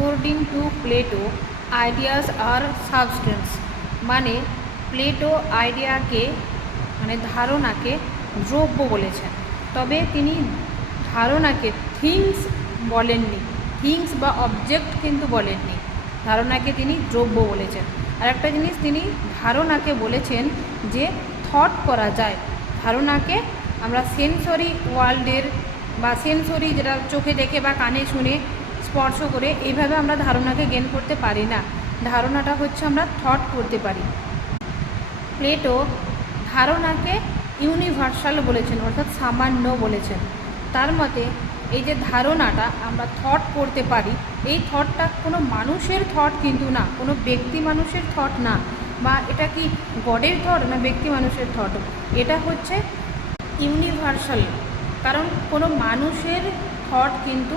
According to Plato ideas are substance, মানে Plato আইডিয়াকে মানে ধারণাকে দ্রব্য বলেছেন, তবে তিনি ধারণাকে থিংস বলেননি, থিংস বা অবজেক্ট কিন্তু বলেননি, ধারণাকে তিনি দ্রব্য বলেছেন। আর একটা জিনিস তিনি ধারণাকে বলেছেন যে থট করা যায়, ধারণাকে আমরা সেন্সরি ওয়ার্ল্ডের বা সেন্সরি যেটা চোখে দেখে বা কানে শুনে স্পর্শ করে এইভাবে আমরা ধারণাকে গেন করতে পারি না, ধারণাটা হচ্ছে আমরা থট করতে পারি। প্লেটো ধারণাকে ইউনিভার্সাল বলেছেন, অর্থাৎ সামান্য বলেছেন। তার মতে এই যে ধারণাটা আমরা থট করতে পারি, এই থটটা কোনো মানুষের থট কিন্তু না, কোনো ব্যক্তি মানুষের থট না, বা এটা কি গডের থট না ব্যক্তি মানুষের থট, এটা হচ্ছে ইউনিভার্সাল, কারণ কোনো মানুষের থট কিন্তু